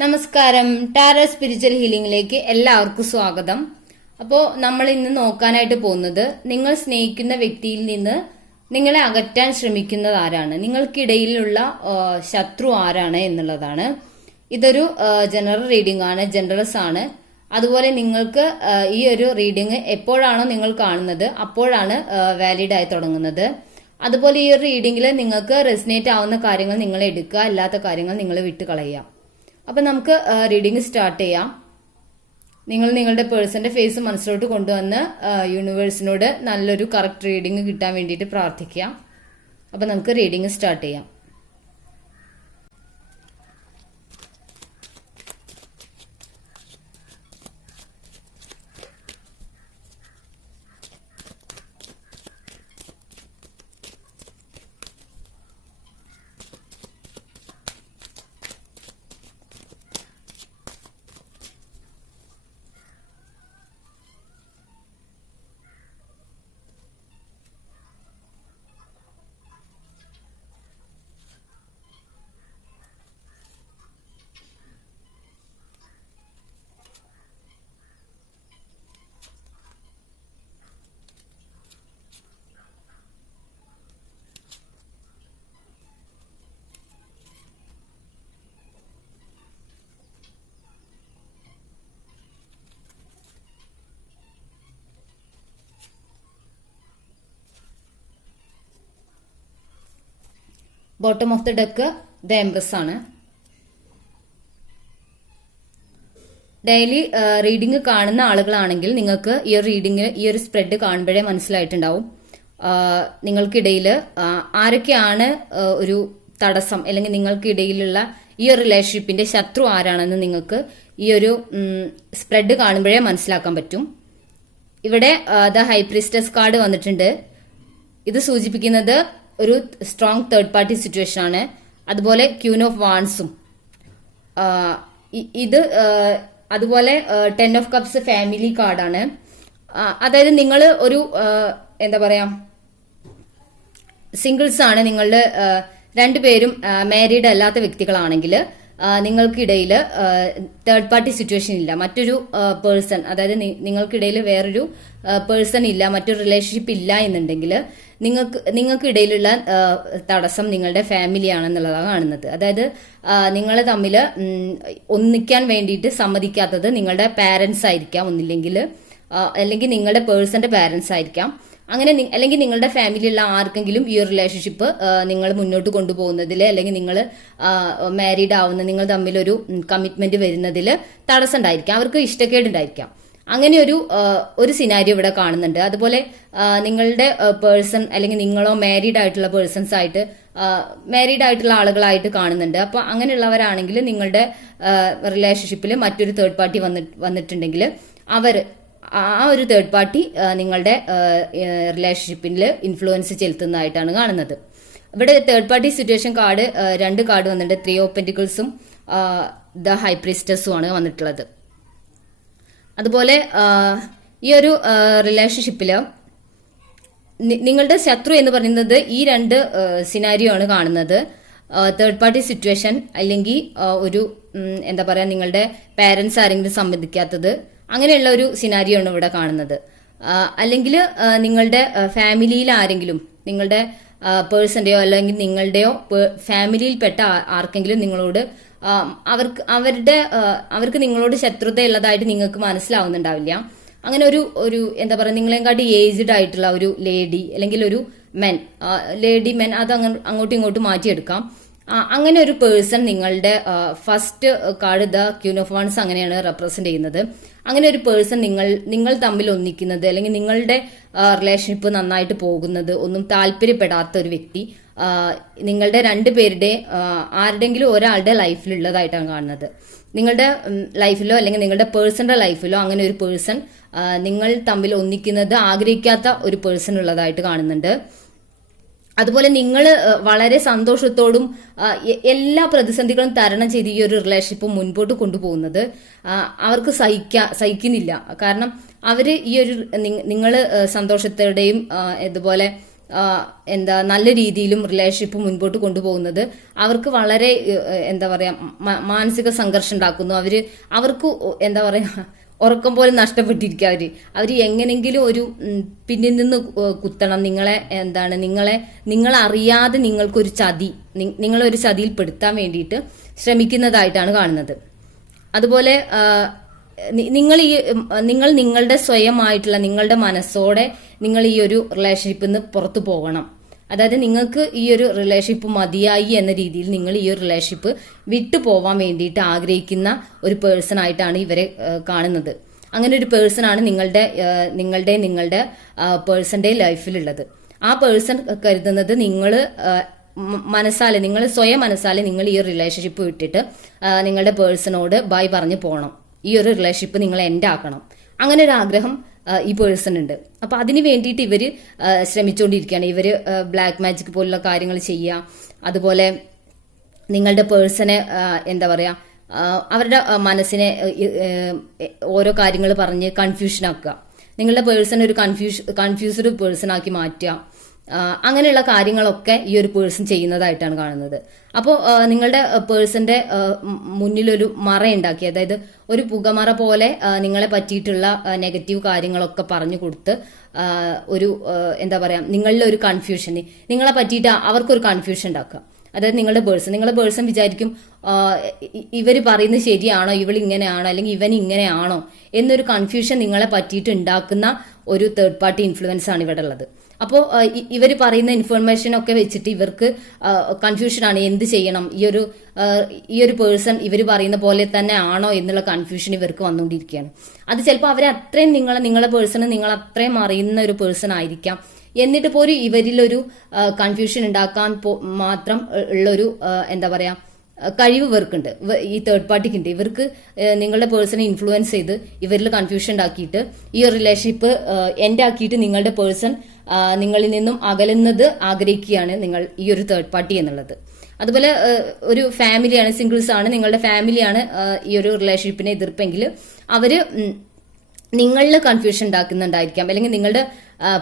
നമസ്കാരം. Tarot spiritual ഹീലിംഗിലേക്ക് എല്ലാവർക്കും സ്വാഗതം. അപ്പോൾ നമ്മൾ ഇന്ന് നോക്കാനായിട്ട് പോകുന്നത് നിങ്ങൾ സ്നേഹിക്കുന്ന വ്യക്തിയിൽ നിന്ന് നിങ്ങളെ അകറ്റാൻ ശ്രമിക്കുന്നത് ആരാണ്, നിങ്ങൾക്കിടയിലുള്ള ശത്രു ആരാണ് എന്നുള്ളതാണ്. ഇതൊരു ജനറൽ റീഡിംഗ് ആണ്, ജനറൽസ് ആണ്. അതുപോലെ നിങ്ങൾക്ക് ഈ ഒരു റീഡിംഗ് എപ്പോഴാണോ നിങ്ങൾ കാണുന്നത് അപ്പോഴാണ് വാലിഡ് ആയി തുടങ്ങുന്നത്. അതുപോലെ ഈ ഒരു റീഡിംഗിൽ നിങ്ങൾക്ക് റെസിനേറ്റ് ആവുന്ന കാര്യങ്ങൾ നിങ്ങൾ എടുക്കുക, അല്ലാത്ത കാര്യങ്ങൾ നിങ്ങൾ വിട്ട് കളയുക. അപ്പൊ നമുക്ക് റീഡിംഗ് സ്റ്റാർട്ട് ചെയ്യാം. നിങ്ങൾ നിങ്ങളുടെ പേഴ്സന്റെ ഫേസ് മനസ്സിലോട്ട് കൊണ്ടുവന്ന് യൂണിവേഴ്സിനോട് നല്ലൊരു കറക്റ്റ് റീഡിംഗ് കിട്ടാൻ വേണ്ടിയിട്ട് പ്രാർത്ഥിക്കുക. അപ്പൊ നമുക്ക് റീഡിംഗ് സ്റ്റാർട്ട് ചെയ്യാം. Bottom of the deck the empress ആണ്. ഡെയിലി റീഡിംഗ് കാണുന്ന ആളുകളാണെങ്കിൽ നിങ്ങൾക്ക് ഈ ഒരു റീഡിംഗ്, ഈ ഒരു സ്പ്രെഡ് കാണുമ്പോഴേ മനസ്സിലായിട്ടുണ്ടാവും നിങ്ങൾക്കിടയിൽ ആരൊക്കെയാണ് ഒരു തടസ്സം, അല്ലെങ്കിൽ നിങ്ങൾക്കിടയിലുള്ള ഈ ഒരു റിലേഷൻഷിപ്പിന്റെ ശത്രു ആരാണെന്ന് നിങ്ങൾക്ക് ഈ ഒരു സ്പ്രെഡ് കാണുമ്പോഴേ മനസ്സിലാക്കാൻ പറ്റും. ഇവിടെ ദ ഹൈ പ്രീസ്റ്റസ് കാർഡ് വന്നിട്ടുണ്ട്. ഇത് സൂചിപ്പിക്കുന്നത് ഒരു സ്ട്രോങ് തേർഡ് പാർട്ടി സിറ്റുവേഷൻ ആണ്. അതുപോലെ ക്യൂൻ ഓഫ് വാൺസും ഇത് അതുപോലെ 10 ഓഫ് കപ്സ് ഫാമിലി കാർഡാണ്. അതായത് നിങ്ങൾ ഒരു എന്താ പറയാ സിംഗിൾസ് ആണ്, നിങ്ങളുടെ രണ്ടുപേരും മാരീഡ് അല്ലാത്ത വ്യക്തികളാണെങ്കിൽ നിങ്ങൾക്കിടയിൽ തേർഡ് പാർട്ടി സിറ്റുവേഷൻ ഇല്ല, മറ്റൊരു പേഴ്സൺ, അതായത് നിങ്ങൾക്കിടയിൽ വേറൊരു പേഴ്സൺ ഇല്ല, മറ്റൊരു റിലേഷൻഷിപ്പ് ഇല്ല എന്നുണ്ടെങ്കിൽ നിങ്ങൾക്കിടയിലുള്ള തടസ്സം നിങ്ങളുടെ ഫാമിലി ആണെന്നുള്ളതാണ് കാണുന്നത്. അതായത് നിങ്ങൾ തമ്മിൽ ഒന്നിക്കാൻ വേണ്ടിയിട്ട് സമ്മതിക്കാത്തത് നിങ്ങളുടെ പാരന്റ്സ് ആയിരിക്കാം, ഒന്നില്ലെങ്കിൽ അല്ലെങ്കിൽ നിങ്ങളുടെ പേഴ്സന്റെ പാരന്റ്സ് ആയിരിക്കാം. അങ്ങനെ അല്ലെങ്കിൽ നിങ്ങളുടെ ഫാമിലിയുള്ള ആർക്കെങ്കിലും ഈ ഒരു റിലേഷൻഷിപ്പ് നിങ്ങൾ മുന്നോട്ട് കൊണ്ടുപോകുന്നതിൽ, അല്ലെങ്കിൽ നിങ്ങൾ മാരീഡ് ആവുന്ന, നിങ്ങൾ തമ്മിലൊരു കമ്മിറ്റ്മെന്റ് വരുന്നതിൽ തടസ്സം ഉണ്ടായിരിക്കാം, അവർക്ക് ഇഷ്ടക്കേടുണ്ടായിരിക്കാം. അങ്ങനെ ഒരു സിനാരിയോ ഇവിടെ കാണുന്നുണ്ട്. അതുപോലെ നിങ്ങളുടെ പേഴ്സൺ അല്ലെങ്കിൽ നിങ്ങളോ മാരീഡ് ആയിട്ടുള്ള പേഴ്സൺസ് ആയിട്ട്, മാരീഡ് ആയിട്ടുള്ള ആളുകളായിട്ട് കാണുന്നുണ്ട്. അപ്പൊ അങ്ങനെയുള്ളവരാണെങ്കിൽ നിങ്ങളുടെ റിലേഷൻഷിപ്പിൽ മറ്റൊരു തേർഡ് പാർട്ടി വന്നിട്ടുണ്ടെങ്കിൽ ആ ഒരു തേർഡ് പാർട്ടി നിങ്ങളുടെ റിലേഷൻഷിപ്പിൽ ഇൻഫ്ലുവൻസ് ചെലുത്തുന്നതായിട്ടാണ് കാണുന്നത്. ഇവിടെ third party situation card 2 card വന്നിട്ടുണ്ട്. 3 ഓഫ് പെന്റിക്കിൾസും ദ ഹൈ പ്രീസ്റ്റസും ആണ് വന്നിട്ടുള്ളത്. അതുപോലെ ഈ ഒരു റിലേഷൻഷിപ്പില് നിങ്ങളുടെ ശത്രു എന്ന് പറയുന്നത് ഈ 2 സിനാരിയോ ആണ് കാണുന്നത്. തേർഡ് പാർട്ടി സിറ്റുവേഷൻ, അല്ലെങ്കിൽ ഒരു എന്താ പറയാ നിങ്ങളുടെ പാരന്റ്സ് ആരെങ്കിലും സമ്മതിക്കാത്തത്, അങ്ങനെയുള്ള ഒരു സിനാരിയോ ആണ് ഇവിടെ കാണുന്നത്. അല്ലെങ്കിൽ നിങ്ങളുടെ ഫാമിലിയിൽ ആരെങ്കിലും, നിങ്ങളുടെ പേഴ്സന്റെയോ അല്ലെങ്കിൽ നിങ്ങളുടെയോ ഫാമിലിയിൽപ്പെട്ട ആർക്കെങ്കിലും നിങ്ങളോട് അവർക്ക് നിങ്ങളോട് ശത്രുത ഉള്ളതായിട്ട് നിങ്ങൾക്ക് മനസ്സിലാവുന്നുണ്ടാവില്ല. അങ്ങനെ ഒരു എന്താ പറയുക, നിങ്ങളെക്കാട്ടി ഏജ്ഡ് ആയിട്ടുള്ള ഒരു ലേഡി അല്ലെങ്കിൽ ഒരു ലേഡി മെൻ, അത് അങ്ങോട്ടും ഇങ്ങോട്ടും മാറ്റിയെടുക്കാം. അങ്ങനെ ഒരു പേഴ്സൺ നിങ്ങളുടെ first card the queen of wands അങ്ങനെയാണ് റെപ്രസെന്റ് ചെയ്യുന്നത്. അങ്ങനെ ഒരു പേഴ്സൺ നിങ്ങൾ തമ്മിൽ ഒന്നിക്കുന്നത്, അല്ലെങ്കിൽ നിങ്ങളുടെ റിലേഷൻഷിപ്പ് നന്നായിട്ട് പോകുന്നത് ഒന്നും താല്പര്യപ്പെടാത്ത ഒരു വ്യക്തി നിങ്ങളുടെ 2 പേരുടെ ആരുടെങ്കിലും ഒരാളുടെ ലൈഫിലുള്ളതായിട്ടാണ് കാണുന്നത്. നിങ്ങളുടെ ലൈഫിലോ അല്ലെങ്കിൽ നിങ്ങളുടെ പേഴ്സന്റെ ലൈഫിലോ അങ്ങനെ ഒരു പേഴ്സൺ നിങ്ങൾ തമ്മിൽ ഒന്നിക്കുന്നത് ആഗ്രഹിക്കാത്ത ഒരു പേഴ്സൺ ഉള്ളതായിട്ട് കാണുന്നുണ്ട്. അതുപോലെ നിങ്ങൾ വളരെ സന്തോഷത്തോടും എല്ലാ പ്രതിസന്ധികളും തരണം ചെയ്ത് ഈ ഒരു റിലേഷൻഷിപ്പ് മുൻപോട്ട് കൊണ്ടുപോകുന്നത് അവർക്ക് സഹിക്കുന്നില്ല. കാരണം അവര് ഈ ഒരു നിങ്ങൾ സന്തോഷത്തോടെയും ഇതുപോലെ എന്താ നല്ല രീതിയിലും റിലേഷൻഷിപ്പ് മുൻപോട്ട് കൊണ്ടുപോകുന്നത് അവർക്ക് വളരെ എന്താ പറയാ മാനസിക സംഘർഷം ഉണ്ടാക്കുന്നു. അവർക്ക് എന്താ പറയാ ഉറക്കം പോലും നഷ്ടപ്പെട്ടിരിക്കുക. അവര് എങ്ങനെങ്കിലും ഒരു പിന്നിൽ നിന്ന് കുത്തണം, നിങ്ങളറിയാതെ നിങ്ങൾക്കൊരു ചതി, നിങ്ങളൊരു ചതിയിൽ പെടുത്താൻ വേണ്ടിയിട്ട് ശ്രമിക്കുന്നതായിട്ടാണ് കാണുന്നത്. അതുപോലെ നിങ്ങൾ നിങ്ങളുടെ സ്വയമായിട്ടുള്ള നിങ്ങളുടെ മനസ്സോടെ നിങ്ങൾ ഈ ഒരു റിലേഷൻഷിപ്പിൽ നിന്ന് പുറത്തു പോകണം. അതായത് നിങ്ങൾക്ക് ഈ ഒരു റിലേഷൻഷിപ്പ് മതിയായി എന്ന രീതിയിൽ നിങ്ങൾ ഈ ഒരു റിലേഷൻഷിപ്പ് വിട്ടു പോവാൻ വേണ്ടിയിട്ട് ആഗ്രഹിക്കുന്ന ഒരു പേഴ്സൺ ആയിട്ടാണ് ഇവരെ കാണുന്നത്. അങ്ങനെ ഒരു പേഴ്സൺ ആണ് നിങ്ങളുടെ പേഴ്സന്റെ ലൈഫിലുള്ളത്. ആ പേഴ്സൺ കരുതുന്നത് നിങ്ങൾ സ്വയം മനസ്സാലെ നിങ്ങൾ ഈ ഒരു റിലേഷൻഷിപ്പ് വിട്ടിട്ട് നിങ്ങളുടെ പേഴ്സണോട് ബൈ പറഞ്ഞു പോകണം, ഈ ഒരു റിലേഷൻഷിപ്പ് നിങ്ങൾ എൻഡ് ആക്കണം, അങ്ങനെ ഒരു ആഗ്രഹം ഈ പേഴ്സൺ ഉണ്ട്. അപ്പൊ അതിന് വേണ്ടിയിട്ട് ഇവര് ശ്രമിച്ചുകൊണ്ടിരിക്കുകയാണ്. ഇവര് ബ്ലാക്ക് മാജിക് പോലുള്ള കാര്യങ്ങൾ ചെയ്യുക, അതുപോലെ നിങ്ങളുടെ പേഴ്സണെ എന്താ പറയാ അവരുടെ മനസ്സിനെ ഓരോ കാര്യങ്ങൾ പറഞ്ഞ് കൺഫ്യൂഷൻ ആക്കുക, നിങ്ങളുടെ പേഴ്സൺ ഒരു കൺഫ്യൂസ്ഡ് പേഴ്സൺ ആക്കി മാറ്റുക. അങ്ങനെയുള്ള കാര്യങ്ങളൊക്കെ ഈ ഒരു പേഴ്സൺ ചെയ്യുന്നതായിട്ടാണ് കാണുന്നത്. അപ്പോൾ നിങ്ങളുടെ പേഴ്സന്റെ മുന്നിലൊരു മറ ഉണ്ടാക്കി, അതായത് ഒരു പുകമറ പോലെ നിങ്ങളെ പറ്റിയിട്ടുള്ള നെഗറ്റീവ് കാര്യങ്ങളൊക്കെ പറഞ്ഞു കൊടുത്ത് ഒരു എന്താ പറയാ നിങ്ങളിലെ ഒരു കൺഫ്യൂഷൻ, നിങ്ങളെ പറ്റിയിട്ട് അവർക്കൊരു കൺഫ്യൂഷൻ ഉണ്ടാക്കുക. അതായത് നിങ്ങളുടെ പേഴ്സൺ വിചാരിക്കും ഇവർ പറയുന്നത് ശരിയാണോ, ഇവൾ ഇങ്ങനെയാണോ, അല്ലെങ്കിൽ ഇവൻ ഇങ്ങനെയാണോ എന്നൊരു കൺഫ്യൂഷൻ നിങ്ങളെ പറ്റിയിട്ട് ഉണ്ടാക്കുന്ന ഒരു തേർഡ് പാർട്ടി ഇൻഫ്ലുവൻസ് ആണ് ഇവിടെ ഉള്ളത്. അപ്പോൾ ഇവർ പറയുന്ന ഇൻഫർമേഷൻ ഒക്കെ വെച്ചിട്ട് ഇവർക്ക് കൺഫ്യൂഷനാണ്, എന്ത് ചെയ്യണം, ഈ ഒരു പേഴ്സൺ ഇവർ പറയുന്ന പോലെ തന്നെ ആണോ എന്നുള്ള കൺഫ്യൂഷൻ ഇവർക്ക് വന്നുകൊണ്ടിരിക്കുകയാണ്. അത് ചിലപ്പോൾ അവരെ അത്രയും നിങ്ങളെ പേഴ്സണ് നിങ്ങൾ അത്രയും അറിയുന്ന ഒരു പേഴ്സൺ ആയിരിക്കാം, എന്നിട്ട് പോലും ഇവരിലൊരു കൺഫ്യൂഷൻ ഉണ്ടാക്കാൻ മാത്രം ഉള്ളൊരു എന്താ പറയാ കഴിവ് ഇവർക്കുണ്ട്, ഈ തേർഡ് പാർട്ടിക്ക് ഉണ്ട്. ഇവർക്ക് നിങ്ങളുടെ പേഴ്സണെ ഇൻഫ്ലുവൻസ് ചെയ്ത് ഇവരിൽ കൺഫ്യൂഷൻ ഉണ്ടാക്കിയിട്ട് ഈ ഒരു റിലേഷൻഷിപ്പ് എൻഡ് ആക്കിയിട്ട് നിങ്ങളുടെ പേഴ്സൺ നിങ്ങളിൽ നിന്നും അകലുന്നത് ആഗ്രഹിക്കുകയാണ് ഈ ഒരു തേർഡ് പാർട്ടി എന്നുള്ളത്. അതുപോലെ ഒരു ഫാമിലിയാണ്, സിംഗിൾസ് ആണ്, നിങ്ങളുടെ ഫാമിലിയാണ് ഈ ഒരു റിലേഷൻഷിപ്പിനെ എതിർപ്പെങ്കിൽ അവര് നിങ്ങളിൽ കൺഫ്യൂഷൻ ഉണ്ടാക്കുന്നുണ്ടായിരിക്കാം, അല്ലെങ്കിൽ നിങ്ങളുടെ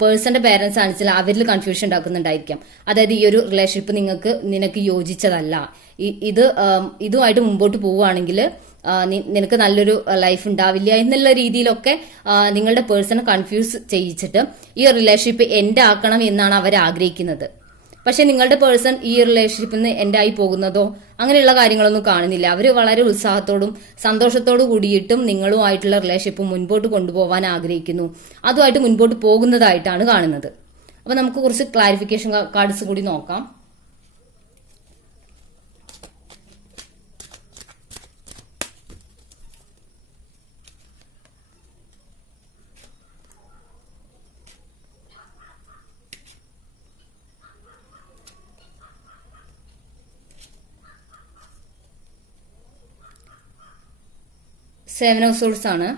പേഴ്സന്റെ പേരൻസ് ആണെച്ചാൽ അവരിൽ കൺഫ്യൂഷൻ ഉണ്ടാക്കുന്നുണ്ടായിരിക്കാം. അതായത് ഈ ഒരു റിലേഷൻഷിപ്പ് നിനക്ക് യോജിച്ചതല്ല, ഇതുമായിട്ട് മുമ്പോട്ട് പോവുകയാണെങ്കിൽ നിനക്ക് നല്ലൊരു ലൈഫ് ഉണ്ടാവില്ല എന്നുള്ള രീതിയിലൊക്കെ നിങ്ങളുടെ പേഴ്സണെ കൺഫ്യൂസ് ചെയ്യിച്ചിട്ട് ഈ റിലേഷൻഷിപ്പ് എൻഡ് ആക്കണം എന്നാണ് അവർ ആഗ്രഹിക്കുന്നത്. പക്ഷെ നിങ്ങളുടെ പേഴ്സൺ ഈ റിലേഷൻഷിപ്പിൽ നിന്ന് എൻഡ് ആയി പോകുന്നതോ അങ്ങനെയുള്ള കാര്യങ്ങളൊന്നും കാണുന്നില്ല. അവർ വളരെ ഉത്സാഹത്തോടും സന്തോഷത്തോടു കൂടിയിട്ടും നിങ്ങളുമായിട്ടുള്ള റിലേഷൻഷിപ്പ് മുൻപോട്ട് കൊണ്ടുപോകാൻ ആഗ്രഹിക്കുന്നു, അതുമായിട്ട് മുൻപോട്ട് പോകുന്നതായിട്ടാണ് കാണുന്നത്. അപ്പൊ നമുക്ക് കുറച്ച് ക്ലാരിഫിക്കേഷൻ കാർഡ്സ് കൂടി നോക്കാം. സെവൻ ഓഫ് സോൾസ് ആണ്.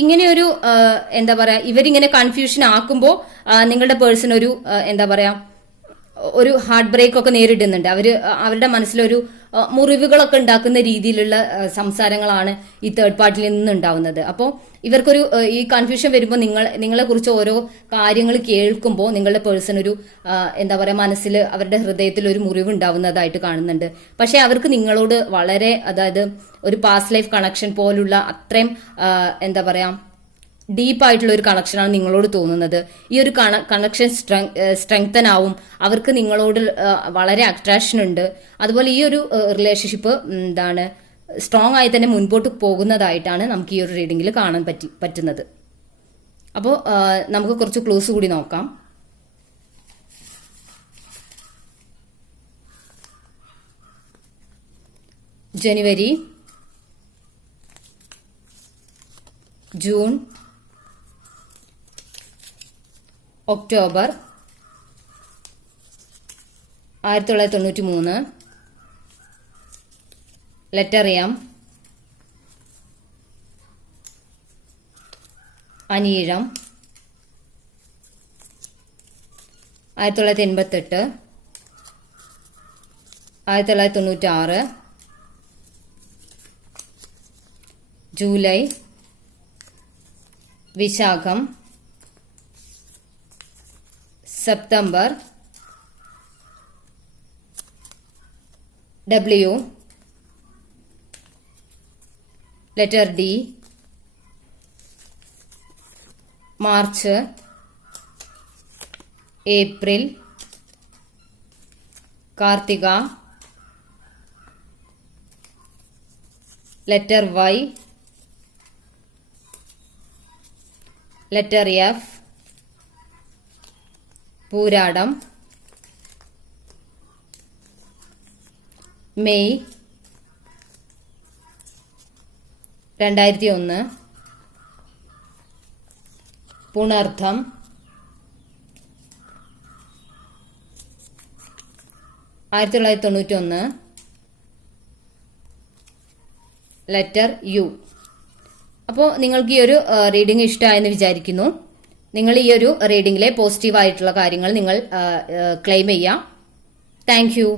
ഇങ്ങനെയൊരു എന്താ പറയാ ഇവരിങ്ങനെ കൺഫ്യൂഷൻ ആക്കുമ്പോൾ നിങ്ങളുടെ പേഴ്സൺ ഒരു എന്താ പറയാ ഒരു ഹാർട്ട് ബ്രേക്ക് ഒക്കെ നേരിടുന്നുണ്ട്. അവരുടെ മനസ്സിലൊരു മുറിവുകളൊക്കെ ഉണ്ടാക്കുന്ന രീതിയിലുള്ള സംസാരങ്ങളാണ് ഈ തേർഡ് പാർട്ടിയിൽ നിന്ന് ഉണ്ടാവുന്നത്. അപ്പോൾ ഇവർക്കൊരു ഈ കൺഫ്യൂഷൻ വരുമ്പോൾ നിങ്ങളെ കുറിച്ച് ഓരോ കാര്യങ്ങൾ കേൾക്കുമ്പോൾ നിങ്ങളുടെ പേഴ്സൺ ഒരു എന്താ പറയാ മനസ്സിൽ അവരുടെ ഹൃദയത്തിൽ ഒരു മുറിവ് ഉണ്ടാവുന്നതായിട്ട് കാണുന്നുണ്ട്. പക്ഷെ അവർക്ക് നിങ്ങളോട് വളരെ അതായത് ഒരു പാസ്റ്റ് ലൈഫ് കണക്ഷൻ പോലുള്ള അത്രയും എന്താ പറയാ ഡീപ്പായിട്ടുള്ള ഒരു കണക്ഷനാണ് നിങ്ങളോട് തോന്നുന്നത്. ഈ ഒരു കണക്ഷൻ സ്ട്രെങ്തൻ ആവും, അവർക്ക് നിങ്ങളോട് വളരെ അട്രാക്ഷൻ ഉണ്ട്. അതുപോലെ ഈ ഒരു റിലേഷൻഷിപ്പ് സ്ട്രോങ് ആയി തന്നെ മുൻപോട്ട് പോകുന്നതായിട്ടാണ് നമുക്ക് ഈ ഒരു റീഡിംഗിൽ കാണാൻ പറ്റുന്നത്. അപ്പോൾ നമുക്ക് കുറച്ച് ക്ലൂസ് കൂടി നോക്കാം. January, June, October 1993, letter M, അനീഴം 1988, 1996, ജൂലൈ, വിശാഖം, September. W. letter D. March, April, കാർത്തിക. letter Y. letter F. പൂരാടം. മെയ് 2001. പുണർദ്ധം 1991. Letter U. അപ്പോൾ നിങ്ങൾക്ക് ഈ ഒരു റീഡിംഗ് ഇഷ്ടമായെന്ന് വിചാരിക്കുന്നു. നിങ്ങൾ ഈ ഒരു റീഡിംഗിലെ പോസിറ്റീവായിട്ടുള്ള കാര്യങ്ങൾ നിങ്ങൾ ക്ലെയിം ചെയ്യാം. Thank you.